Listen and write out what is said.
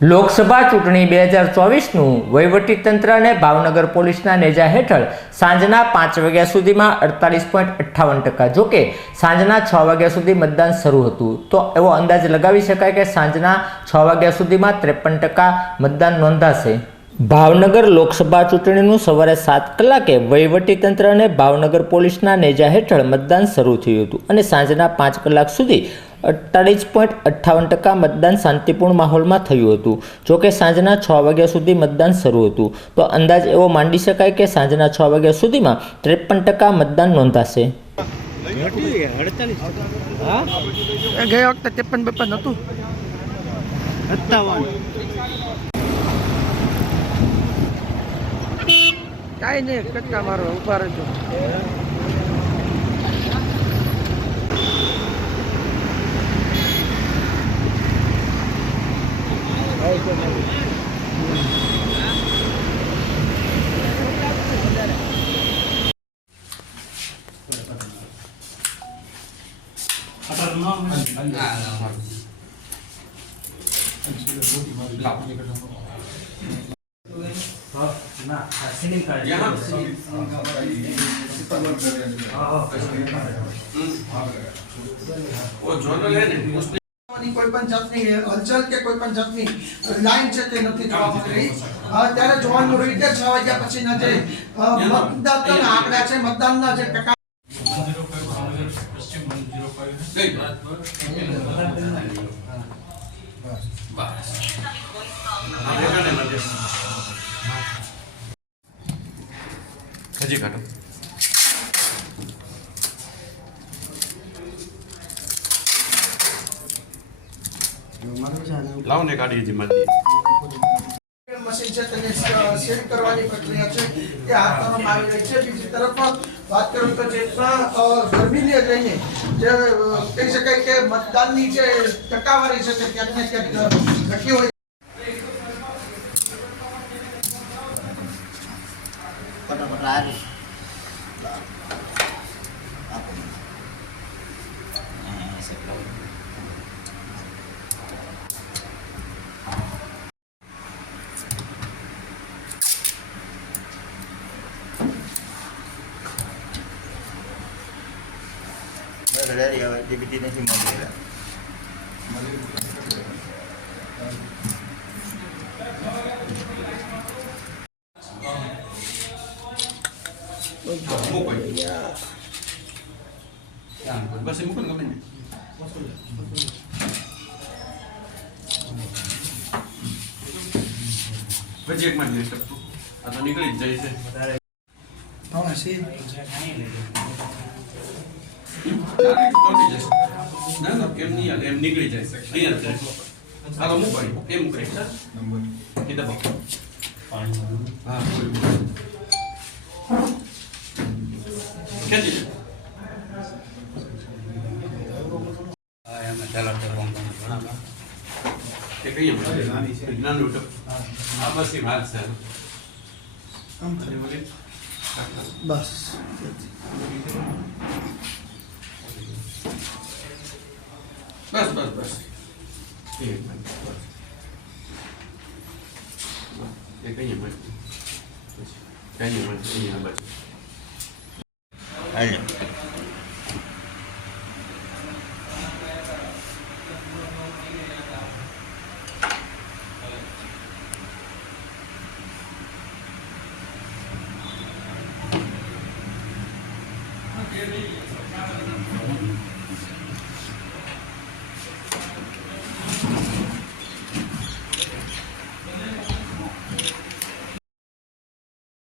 લોકસભા ચૂંટણી બે હજાર ચોવીસનું વહીવટીતંત્ર અને ભાવનગર પોલીસના નેજા હેઠળ સાંજના પાંચ વાગ્યા સુધીમાં અડતાલીસ પોઈન્ટ અઠ્ઠાવન ટકા. જોકે સાંજના છ વાગ્યા સુધી મતદાન શરૂ હતું, તો એવો અંદાજ લગાવી શકાય કે સાંજના છ વાગ્યા સુધીમાં ત્રેપન ટકા મતદાન નોંધાશે. ભાવનગર લોકસભા ચૂંટણીનું સવારે સાત કલાકે વહીવટીતંત્ર અને ભાવનગર પોલીસના નેજા હેઠળ મતદાન શરૂ થયું હતું અને સાંજના પાંચ કલાક સુધી અડતાલીસ પોઈન્ટ અઠ્ઠાવન ટકા મતદાન શાંતિપૂર્ણ માહોલમાં થયું હતું. જોકે સાંજના છ વાગ્યા સુધી મતદાન શરૂ હતું. તો અંદાજ એવો માંડી શકાય કે સાંજના છ વાગ્યા સુધીમાં ત્રેપન ટકા મતદાન નોંધાશે. ગયા વખતે ત્રેપન બેપન હતું. કાંઈ નહીં કટકા મારો ઊભા રહેજો. ની કોઈ પણ જાતની હલચલ કે કોઈ પણ જાતની લાઈન છે તે નથી જોવા મળી રહી ત્યારે જોવાનું રહ્યું છ વાગ્યા પછીના જે મતદાતાના આંકડા છે, મતદાનના જે ટકા હજી કાઢો. લાવો ને કાઢી હજી મારી મશીન કરવાની પ્રક્રિયા છે તે હાથ ધરવામાં આવી છે તરફ વાત કરું તો જે પણ ગરમીને લઈને કહી શકાય કે મતદાનની જે ટકાવારી છે ક્યાંક ને ક્યાંક ઘટી હોય મૂકો બસ એ મૂકો ને ગમે ને પછી એક મારી આ તો નીકળી જ જાય છે. ના ના એમ નહીં હાલે, એમ નીકળી જાય છે અહીંયા જ જાય હાલો મૂકો અહીં. એ મૂકો અહીં. એ દબાવો હા ખેંચી લો. એ કઈ એમ નાનું ટપ. આ બસ એ વાત છે અને વળી બસ બસ બસ બસ એક મિનિટ બસ એ કઈ એમ કઈ એમ અહીંયા બસ Thank